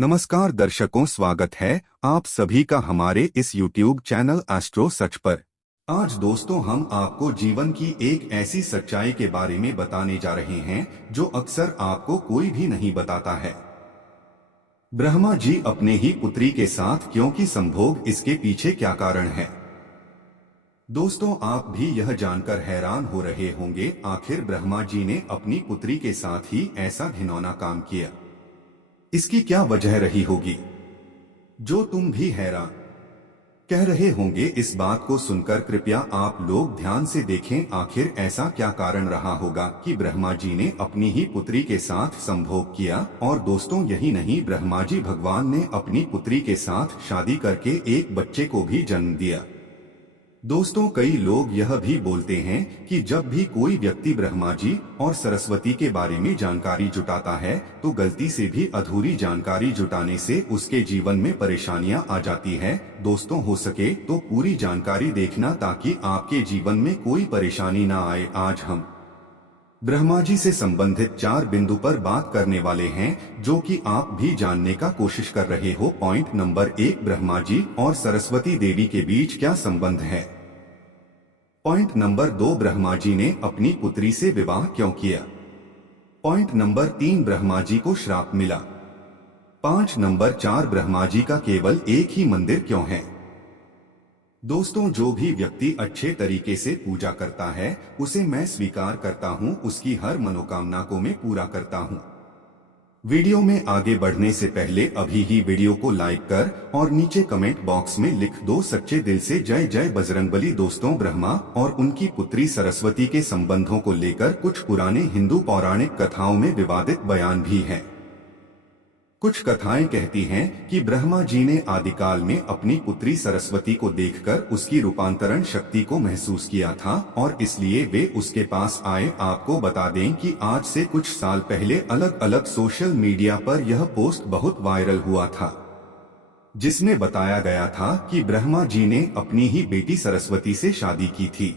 नमस्कार दर्शकों, स्वागत है आप सभी का हमारे इस YouTube चैनल एस्ट्रो सच पर। आज दोस्तों हम आपको जीवन की एक ऐसी सच्चाई के बारे में बताने जा रहे हैं जो अक्सर आपको कोई भी नहीं बताता है। ब्रह्मा जी अपने ही पुत्री के साथ क्यों की संभोग, इसके पीछे क्या कारण है। दोस्तों आप भी यह जानकर हैरान हो रहे होंगे, आखिर ब्रह्मा जी ने अपनी पुत्री के साथ ही ऐसा घिनौना काम किया, इसकी क्या वजह रही होगी जो तुम भी हैरान कह रहे होंगे। इस बात को सुनकर कृपया आप लोग ध्यान से देखें, आखिर ऐसा क्या कारण रहा होगा कि ब्रह्मा जी ने अपनी ही पुत्री के साथ संभोग किया। और दोस्तों यही नहीं, ब्रह्मा जी भगवान ने अपनी पुत्री के साथ शादी करके एक बच्चे को भी जन्म दिया। दोस्तों कई लोग यह भी बोलते हैं कि जब भी कोई व्यक्ति ब्रह्मा जी और सरस्वती के बारे में जानकारी जुटाता है तो गलती से भी अधूरी जानकारी जुटाने से उसके जीवन में परेशानियां आ जाती हैं। दोस्तों हो सके तो पूरी जानकारी देखना ताकि आपके जीवन में कोई परेशानी ना आए। आज हम ब्रह्मा जी से संबंधित 4 बिंदु पर बात करने वाले हैं जो कि आप भी जानने का कोशिश कर रहे हो। पॉइंट नंबर 1, ब्रह्मा जी और सरस्वती देवी के बीच क्या संबंध है। पॉइंट नंबर 2, ब्रह्मा जी ने अपनी पुत्री से विवाह क्यों किया। पॉइंट नंबर 3, ब्रह्मा जी को श्राप मिला। 5 नंबर 4, ब्रह्मा जी का केवल एक ही मंदिर क्यों है। दोस्तों जो भी व्यक्ति अच्छे तरीके से पूजा करता है उसे मैं स्वीकार करता हूं, उसकी हर मनोकामना को मैं पूरा करता हूं। वीडियो में आगे बढ़ने से पहले अभी ही वीडियो को लाइक कर और नीचे कमेंट बॉक्स में लिख दो सच्चे दिल से जय जय बजरंगबली। दोस्तों ब्रह्मा और उनकी पुत्री सरस्वती के संबंधों को लेकर कुछ पुराने हिंदू पौराणिक कथाओं में विवादित बयान भी हैं। कुछ कथाएं कहती हैं कि ब्रह्मा जी ने आदिकाल में अपनी पुत्री सरस्वती को देखकर उसकी रूपांतरण शक्ति को महसूस किया था और इसलिए वे उसके पास आए। आपको बता दें कि आज से कुछ साल पहले अलग अलग सोशल मीडिया पर यह पोस्ट बहुत वायरल हुआ था, जिसमें बताया गया था कि ब्रह्मा जी ने अपनी ही बेटी सरस्वती से शादी की थी।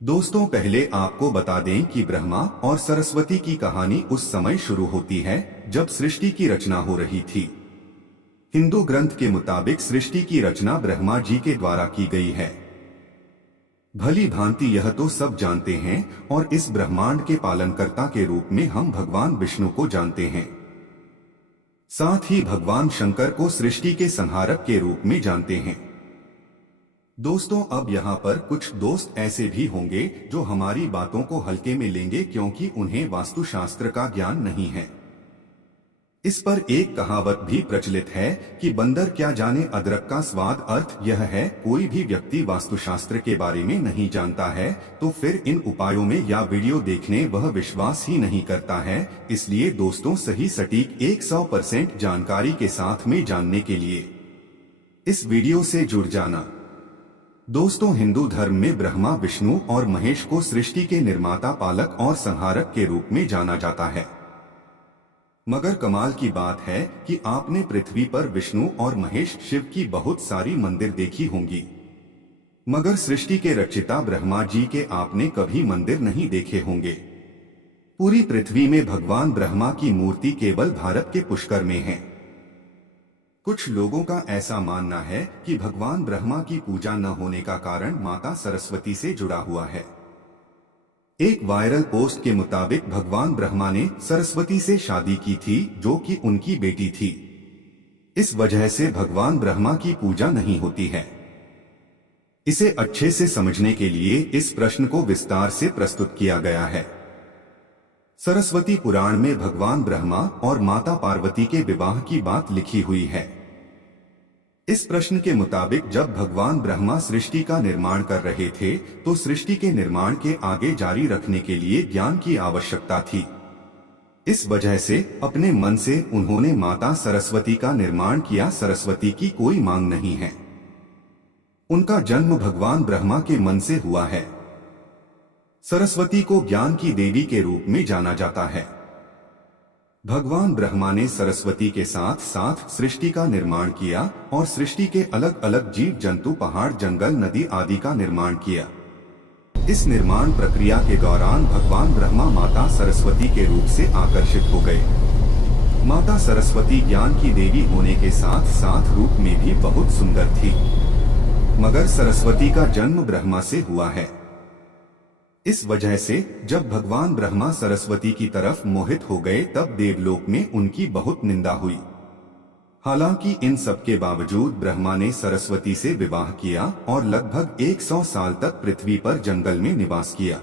दोस्तों पहले आपको बता दें कि ब्रह्मा और सरस्वती की कहानी उस समय शुरू होती है जब सृष्टि की रचना हो रही थी। हिंदू ग्रंथ के मुताबिक सृष्टि की रचना ब्रह्मा जी के द्वारा की गई है। भली भांति यह तो सब जानते हैं और इस ब्रह्मांड के पालनकर्ता के रूप में हम भगवान विष्णु को जानते हैं। साथ ही भगवान शंकर को सृष्टि के संहारक के रूप में जानते हैं। दोस्तों अब यहाँ पर कुछ दोस्त ऐसे भी होंगे जो हमारी बातों को हल्के में लेंगे क्योंकि उन्हें वास्तुशास्त्र का ज्ञान नहीं है। इस पर एक कहावत भी प्रचलित है कि बंदर क्या जाने अदरक का स्वाद। अर्थ यह है, कोई भी व्यक्ति वास्तुशास्त्र के बारे में नहीं जानता है तो फिर इन उपायों में या वीडियो देखने वह विश्वास ही नहीं करता है। इसलिए दोस्तों सही सटीक 100% जानकारी के साथ में जानने के लिए इस वीडियो से जुड़ जाना। दोस्तों हिंदू धर्म में ब्रह्मा विष्णु और महेश को सृष्टि के निर्माता, पालक और संहारक के रूप में जाना जाता है। मगर कमाल की बात है कि आपने पृथ्वी पर विष्णु और महेश शिव की बहुत सारी मंदिर देखी होंगी, मगर सृष्टि के रचयिता ब्रह्मा जी के आपने कभी मंदिर नहीं देखे होंगे। पूरी पृथ्वी में भगवान ब्रह्मा की मूर्ति केवल भारत के पुष्कर में है। कुछ लोगों का ऐसा मानना है कि भगवान ब्रह्मा की पूजा न होने का कारण माता सरस्वती से जुड़ा हुआ है। एक वायरल पोस्ट के मुताबिक भगवान ब्रह्मा ने सरस्वती से शादी की थी जो कि उनकी बेटी थी। इस वजह से भगवान ब्रह्मा की पूजा नहीं होती है। इसे अच्छे से समझने के लिए इस प्रश्न को विस्तार से प्रस्तुत किया गया है। सरस्वती पुराण में भगवान ब्रह्मा और माता पार्वती के विवाह की बात लिखी हुई है। इस प्रश्न के मुताबिक जब भगवान ब्रह्मा सृष्टि का निर्माण कर रहे थे तो सृष्टि के निर्माण के आगे जारी रखने के लिए ज्ञान की आवश्यकता थी। इस वजह से अपने मन से उन्होंने माता सरस्वती का निर्माण किया। सरस्वती की कोई मांग नहीं है, उनका जन्म भगवान ब्रह्मा के मन से हुआ है। सरस्वती को ज्ञान की देवी के रूप में जाना जाता है। भगवान ब्रह्मा ने सरस्वती के साथ साथ सृष्टि का निर्माण किया और सृष्टि के अलग अलग जीव जंतु, पहाड़, जंगल, नदी आदि का निर्माण किया। इस निर्माण प्रक्रिया के दौरान भगवान ब्रह्मा माता सरस्वती के रूप से आकर्षित हो गए। माता सरस्वती ज्ञान की देवी होने के साथ साथ रूप में भी बहुत सुंदर थी, मगर सरस्वती का जन्म ब्रह्मा से हुआ है। इस वजह से जब भगवान ब्रह्मा सरस्वती की तरफ मोहित हो गए तब देवलोक में उनकी बहुत निंदा हुई। हालांकि इन सब के बावजूद ब्रह्मा ने सरस्वती से विवाह किया और लगभग 100 साल तक पृथ्वी पर जंगल में निवास किया।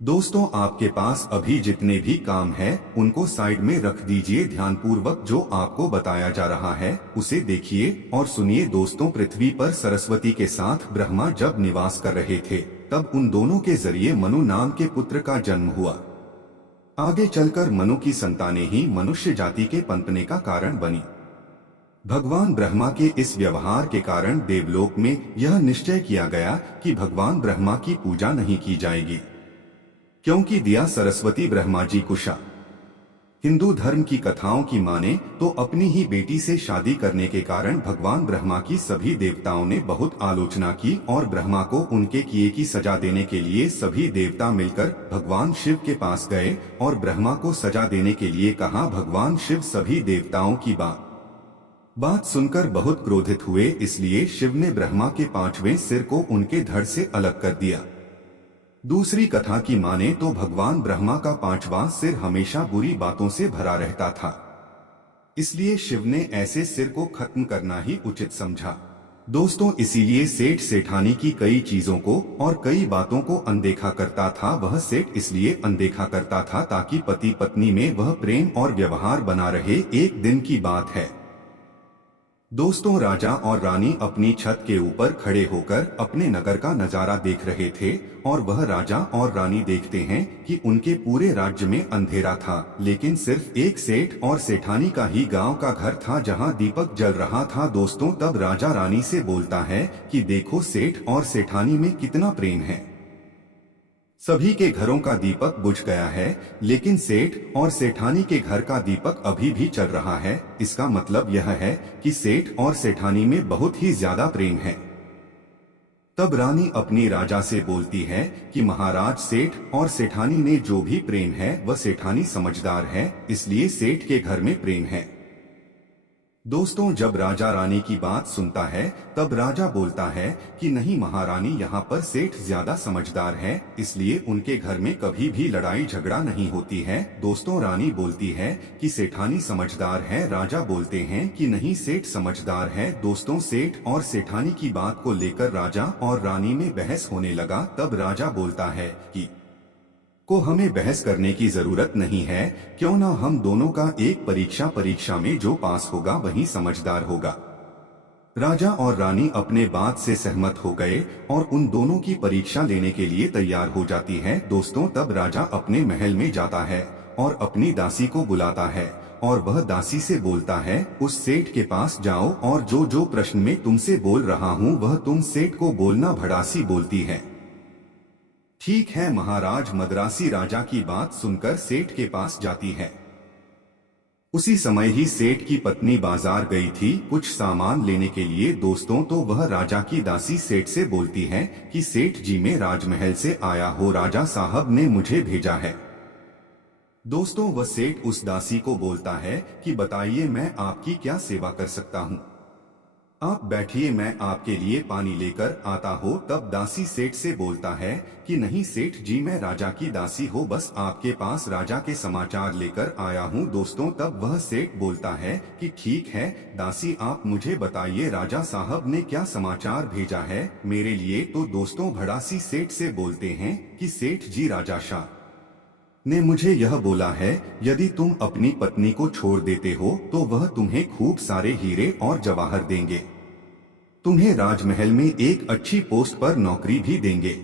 दोस्तों, आपके पास अभी जितने भी काम है उनको साइड में रख दीजिए, ध्यानपूर्वक जो आपको बताया जा रहा है उसे देखिए और सुनिए। दोस्तों, पृथ्वी पर सरस्वती के साथ ब्रह्मा जब निवास कर रहे थे तब उन दोनों के जरिए मनु नाम के पुत्र का जन्म हुआ। आगे चलकर मनु की संतानें ही मनुष्य जाति के पनपने का कारण बनी। भगवान ब्रह्मा के इस व्यवहार के कारण देवलोक में यह निश्चय किया गया कि भगवान ब्रह्मा की पूजा नहीं की जाएगी, क्योंकि दिया सरस्वती ब्रह्मा जी कुशा। हिंदू धर्म की कथाओं की माने तो अपनी ही बेटी से शादी करने के कारण भगवान ब्रह्मा की सभी देवताओं ने बहुत आलोचना की और ब्रह्मा को उनके किए की सजा देने के लिए सभी देवता मिलकर भगवान शिव के पास गए और ब्रह्मा को सजा देने के लिए कहा। भगवान शिव सभी देवताओं की बात सुनकर बहुत क्रोधित हुए, इसलिए शिव ने ब्रह्मा के 5वें सिर को उनके धड़ से अलग कर दिया। दूसरी कथा की माने तो भगवान ब्रह्मा का 5वां सिर हमेशा बुरी बातों से भरा रहता था, इसलिए शिव ने ऐसे सिर को खत्म करना ही उचित समझा। दोस्तों, इसीलिए सेठ सेठानी की कई चीजों को और कई बातों को अनदेखा करता था। वह सेठ इसलिए अनदेखा करता था ताकि पति पत्नी में वह प्रेम और व्यवहार बना रहे। एक दिन की बात है दोस्तों, राजा और रानी अपनी छत के ऊपर खड़े होकर अपने नगर का नजारा देख रहे थे और वह राजा और रानी देखते हैं कि उनके पूरे राज्य में अंधेरा था, लेकिन सिर्फ एक सेठ और सेठानी का ही गांव का घर था जहां दीपक जल रहा था। दोस्तों, तब राजा रानी से बोलता है कि देखो सेठ और सेठानी में कितना प्रेम है। सभी के घरों का दीपक बुझ गया है, लेकिन सेठ और सेठानी के घर का दीपक अभी भी चल रहा है। इसका मतलब यह है कि सेठ और सेठानी में बहुत ही ज्यादा प्रेम है। तब रानी अपनी राजा से बोलती है कि महाराज, सेठ और सेठानी में जो भी प्रेम है वह सेठानी समझदार है, इसलिए सेठ के घर में प्रेम है। दोस्तों, जब राजा रानी की बात सुनता है तब राजा बोलता है कि नहीं महारानी, यहाँ पर सेठ ज्यादा समझदार है, इसलिए उनके घर में कभी भी लड़ाई झगड़ा नहीं होती है। दोस्तों, रानी बोलती है कि सेठानी समझदार है, राजा बोलते हैं कि नहीं सेठ समझदार है। दोस्तों, सेठ और सेठानी की बात को लेकर राजा और रानी में बहस होने लगा। तब राजा बोलता है कि हमें बहस करने की जरूरत नहीं है, क्यों ना हम दोनों का एक परीक्षा में जो पास होगा वही समझदार होगा। राजा और रानी अपने बात से सहमत हो गए और उन दोनों की परीक्षा लेने के लिए तैयार हो जाती है। दोस्तों, तब राजा अपने महल में जाता है और अपनी दासी को बुलाता है और वह दासी से बोलता है, उस सेठ के पास जाओ और जो प्रश्न में तुमसे बोल रहा हूँ वह तुम सेठ को बोलना। भड़ासी बोलती है, ठीक है महाराज। मद्रासी राजा की बात सुनकर सेठ के पास जाती है। उसी समय ही सेठ की पत्नी बाजार गई थी कुछ सामान लेने के लिए। दोस्तों, तो वह राजा की दासी सेठ से बोलती है कि सेठ जी, मैं राजमहल से आया हो, राजा साहब ने मुझे भेजा है। दोस्तों, वह सेठ उस दासी को बोलता है कि बताइए मैं आपकी क्या सेवा कर सकता हूँ। आप बैठिए, मैं आपके लिए पानी लेकर आता हो। तब दासी सेठ से बोलता है कि नहीं सेठ जी, मैं राजा की दासी हो, बस आपके पास राजा के समाचार लेकर आया हूँ। दोस्तों, तब वह सेठ बोलता है कि ठीक है दासी, आप मुझे बताइए राजा साहब ने क्या समाचार भेजा है मेरे लिए। तो दोस्तों, भड़ासी सेठ से बोलते हैं कि सेठ जी, राजा शाह ने मुझे यह बोला है यदि तुम अपनी पत्नी को छोड़ देते हो तो वह तुम्हें खूब सारे हीरे और जवाहर देंगे, तुम्हें राजमहल में एक अच्छी पोस्ट पर नौकरी भी देंगे।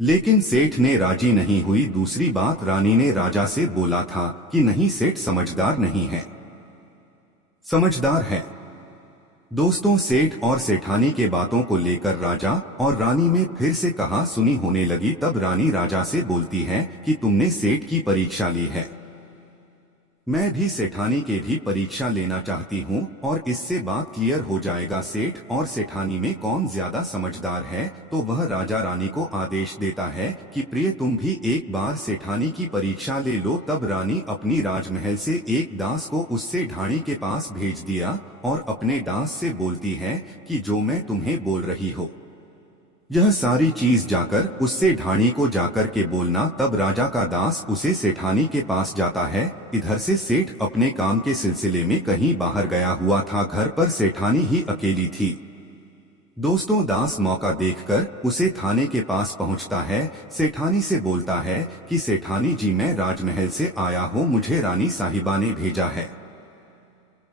लेकिन सेठ ने राजी नहीं हुई। दूसरी बात, रानी ने राजा से बोला था कि नहीं सेठ समझदार नहीं है, समझदार है। दोस्तों, सेठ और सेठानी के बातों को लेकर राजा और रानी में फिर से कहा सुनी होने लगी। तब रानी राजा से बोलती है कि तुमने सेठ की परीक्षा ली है, मैं भी सेठानी के भी परीक्षा लेना चाहती हूँ और इससे बात क्लियर हो जाएगा सेठ और सेठानी में कौन ज्यादा समझदार है। तो वह राजा रानी को आदेश देता है कि प्रिय तुम भी एक बार सेठानी की परीक्षा ले लो। तब रानी अपनी राजमहल से एक दास को उससे ढाणी के पास भेज दिया और अपने दास से बोलती है कि जो मैं तुम्हें बोल रही हो यह सारी चीज जाकर उससे ढाणी को जाकर के बोलना। तब राजा का दास उसे सेठानी के पास जाता है। इधर से सेठ अपने काम के सिलसिले में कहीं बाहर गया हुआ था, घर पर सेठानी ही अकेली थी। दोस्तों दास मौका देखकर उसे थाने के पास पहुंचता है। सेठानी से बोलता है कि सेठानी जी मैं राजमहल से आया हूँ, मुझे रानी साहिबा ने भेजा है।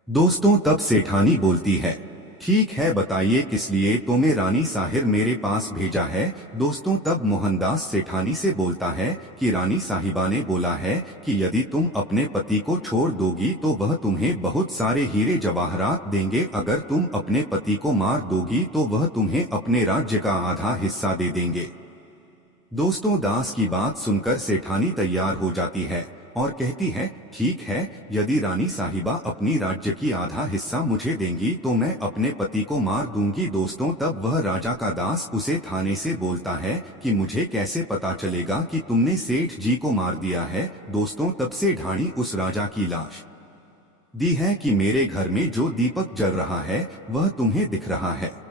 दोस्तों तब सेठानी बोलती है ठीक है बताइए किस लिए तुम्हें रानी साहिर मेरे पास भेजा है। दोस्तों तब मोहनदास सेठानी से बोलता है कि रानी साहिबा ने बोला है कि यदि तुम अपने पति को छोड़ दोगी तो वह तुम्हें बहुत सारे हीरे जवाहरात देंगे, अगर तुम अपने पति को मार दोगी तो वह तुम्हें अपने राज्य का आधा हिस्सा दे देंगे। दोस्तों दास की बात सुनकर सेठानी तैयार हो जाती है और कहती है ठीक है, यदि रानी साहिबा अपनी राज्य की आधा हिस्सा मुझे देंगी तो मैं अपने पति को मार दूंगी। दोस्तों तब वह राजा का दास उसे थाने से बोलता है कि मुझे कैसे पता चलेगा कि तुमने सेठ जी को मार दिया है। दोस्तों तब से ढाणी उस राजा की लाश दी है कि मेरे घर में जो दीपक जल रहा है वह तुम्हें दिख रहा है।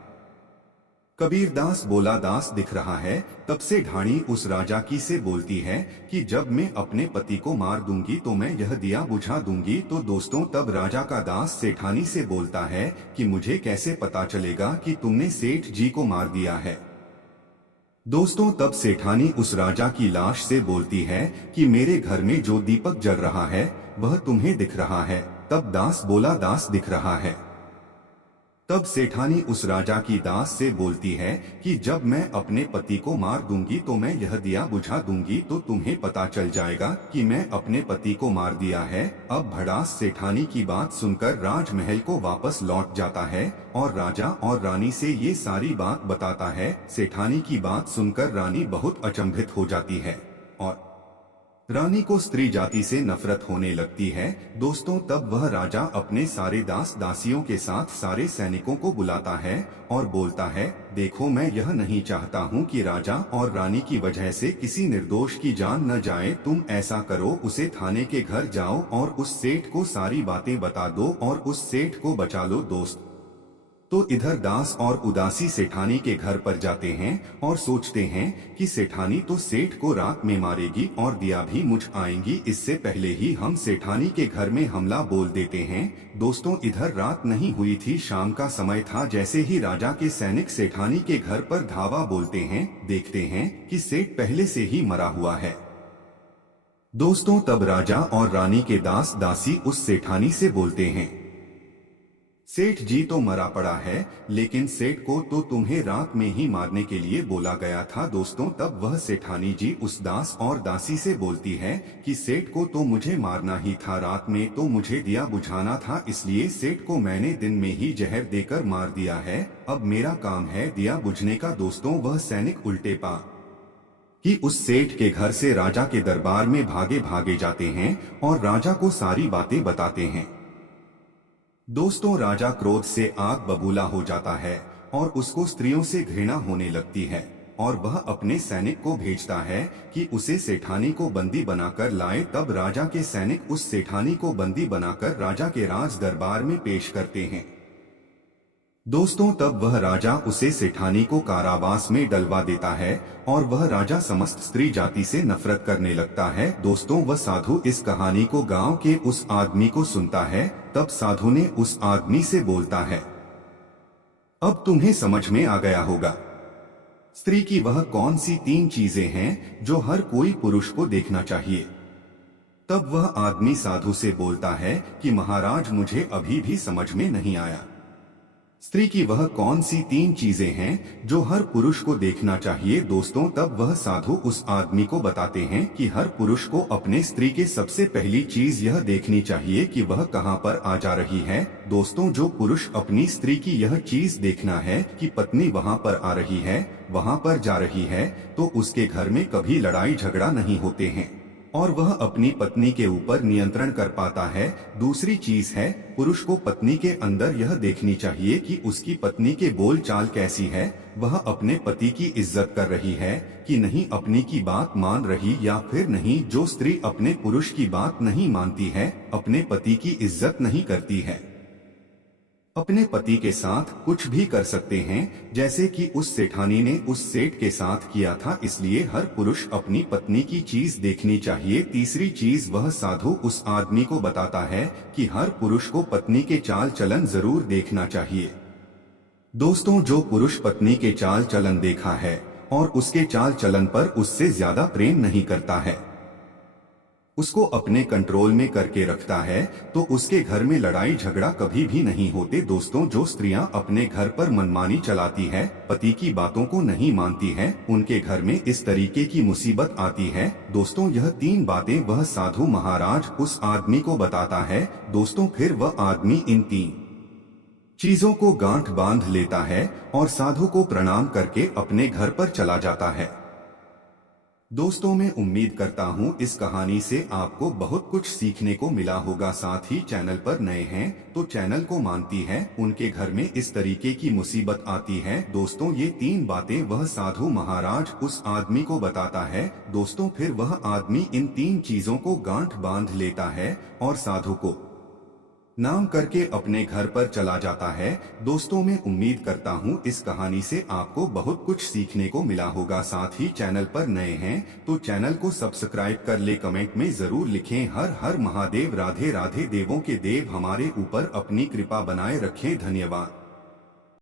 कबीर दास बोला दास दिख रहा है। तब से ढाणी उस राजा की से बोलती है कि जब मैं अपने पति को मार दूंगी तो मैं यह दिया बुझा दूंगी। तो दोस्तों तब राजा का दास सेठानी से बोलता है कि मुझे कैसे पता चलेगा कि तुमने सेठ जी को मार दिया है। दोस्तों तब सेठानी उस राजा की लाश से बोलती है कि मेरे घर में जो दीपक जल रहा है वह तुम्हें दिख रहा है। तब दास बोला दास दिख रहा है। तब सेठानी उस राजा की दास से बोलती है कि जब मैं अपने पति को मार दूंगी तो मैं यह दिया बुझा दूंगी तो तुम्हें पता चल जाएगा कि मैं अपने पति को मार दिया है। अब भड़ास सेठानी की बात सुनकर राजमहल को वापस लौट जाता है और राजा और रानी से ये सारी बात बताता है। सेठानी की बात सुनकर रानी बहुत अचंभित हो जाती है और रानी को स्त्री जाति से नफरत होने लगती है। दोस्तों तब वह राजा अपने सारे दास दासियों के साथ सारे सैनिकों को बुलाता है और बोलता है देखो मैं यह नहीं चाहता हूँ कि राजा और रानी की वजह से किसी निर्दोष की जान न जाए। तुम ऐसा करो उसे थाने के घर जाओ और उस सेठ को सारी बातें बता दो और उस सेठ को बचा लो। दोस्त तो इधर दास और उदासी सेठानी के घर पर जाते हैं और सोचते हैं कि सेठानी तो सेठ को रात में मारेगी और दिया भी मुझ आएंगी, इससे पहले ही हम सेठानी के घर में हमला बोल देते हैं। दोस्तों इधर रात नहीं हुई थी, शाम का समय था। जैसे ही राजा के सैनिक सेठानी के घर पर धावा बोलते हैं, देखते हैं कि सेठ पहले से ही मरा हुआ है। दोस्तों तब राजा और रानी के दास दासी उस सेठानी से बोलते हैं सेठ जी तो मरा पड़ा है, लेकिन सेठ को तो तुम्हें रात में ही मारने के लिए बोला गया था। दोस्तों तब वह सेठानी जी उस दास और दासी से बोलती है कि सेठ को तो मुझे मारना ही था, रात में तो मुझे दिया बुझाना था, इसलिए सेठ को मैंने दिन में ही जहर देकर मार दिया है। अब मेरा काम है दिया बुझने का। दोस्तों वह सैनिक उल्टे पा कि उस सेठ के घर से राजा के दरबार में भागे भागे जाते हैं और राजा को सारी बातें बताते हैं। दोस्तों राजा क्रोध से आग बबूला हो जाता है और उसको स्त्रियों से घृणा होने लगती है और वह अपने सैनिक को भेजता है कि उसे सेठानी को बंदी बनाकर लाए। तब राजा के सैनिक उस सेठानी को बंदी बनाकर राजा के राज दरबार में पेश करते हैं। दोस्तों तब वह राजा उसे सेठानी को कारावास में डलवा देता है और वह राजा समस्त स्त्री जाति से नफरत करने लगता है। दोस्तों वह साधु इस कहानी को गांव के उस आदमी को सुनता है। तब साधु ने उस आदमी से बोलता है अब तुम्हें समझ में आ गया होगा स्त्री की वह कौन सी 3 चीजें हैं जो हर कोई पुरुष को देखना चाहिए। तब वह आदमी साधु से बोलता है कि महाराज मुझे अभी भी समझ में नहीं आया स्त्री की वह कौन सी 3 चीजें हैं जो हर पुरुष को देखना चाहिए। दोस्तों तब वह साधु उस आदमी को बताते हैं कि हर पुरुष को अपने स्त्री के सबसे पहली चीज यह देखनी चाहिए कि वह कहां पर आ जा रही है। दोस्तों जो पुरुष अपनी स्त्री की यह चीज देखना है कि पत्नी वहां पर आ रही है, वहां पर जा रही है, तो उसके घर में कभी लड़ाई झगड़ा नहीं होते हैं। और वह अपनी पत्नी के ऊपर नियंत्रण कर पाता है। दूसरी चीज है, पुरुष को पत्नी के अंदर यह देखनी चाहिए कि उसकी पत्नी के बोल चाल कैसी है, वह अपने पति की इज्जत कर रही है कि नहीं, अपनी की बात मान रही या फिर नहीं। जो स्त्री अपने पुरुष की बात नहीं मानती है, अपने पति की इज्जत नहीं करती है, अपने पति के साथ कुछ भी कर सकते हैं, जैसे कि उस सेठानी ने उस सेठ के साथ किया था। इसलिए हर पुरुष अपनी पत्नी की चीज देखनी चाहिए। तीसरी चीज, वह साधु उस आदमी को बताता है कि हर पुरुष को पत्नी के चाल चलन जरूर देखना चाहिए। दोस्तों, जो पुरुष पत्नी के चाल चलन देखा है और उसके चाल चलन पर उससे ज्यादा प्रेम नहीं करता है, उसको अपने कंट्रोल में करके रखता है, तो उसके घर में लड़ाई झगड़ा कभी भी नहीं होते। दोस्तों, जो स्त्रियां अपने घर पर मनमानी चलाती है, पति की बातों को नहीं मानती है, उनके घर में इस तरीके की मुसीबत आती है। दोस्तों, यह 3 बातें वह साधु महाराज उस आदमी को बताता है। दोस्तों, फिर वह आदमी इन 3 चीजों को गांठ बांध लेता है और साधु को प्रणाम करके अपने घर पर चला जाता है। दोस्तों, मैं उम्मीद करता हूं इस कहानी से आपको बहुत कुछ सीखने को मिला होगा। साथ ही चैनल पर नए हैं तो चैनल को मानती है, उनके घर में इस तरीके की मुसीबत आती है। दोस्तों, ये 3 बातें वह साधु महाराज उस आदमी को बताता है। दोस्तों, फिर वह आदमी इन 3 चीजों को गांठ बांध लेता है और साधु को नाम करके अपने घर पर चला जाता है। दोस्तों, मैं उम्मीद करता हूँ इस कहानी से आपको बहुत कुछ सीखने को मिला होगा। साथ ही चैनल पर नए हैं तो चैनल को सब्सक्राइब कर ले। कमेंट में जरूर लिखें हर हर महादेव। राधे राधे। देवों के देव हमारे ऊपर अपनी कृपा बनाए रखें। धन्यवाद।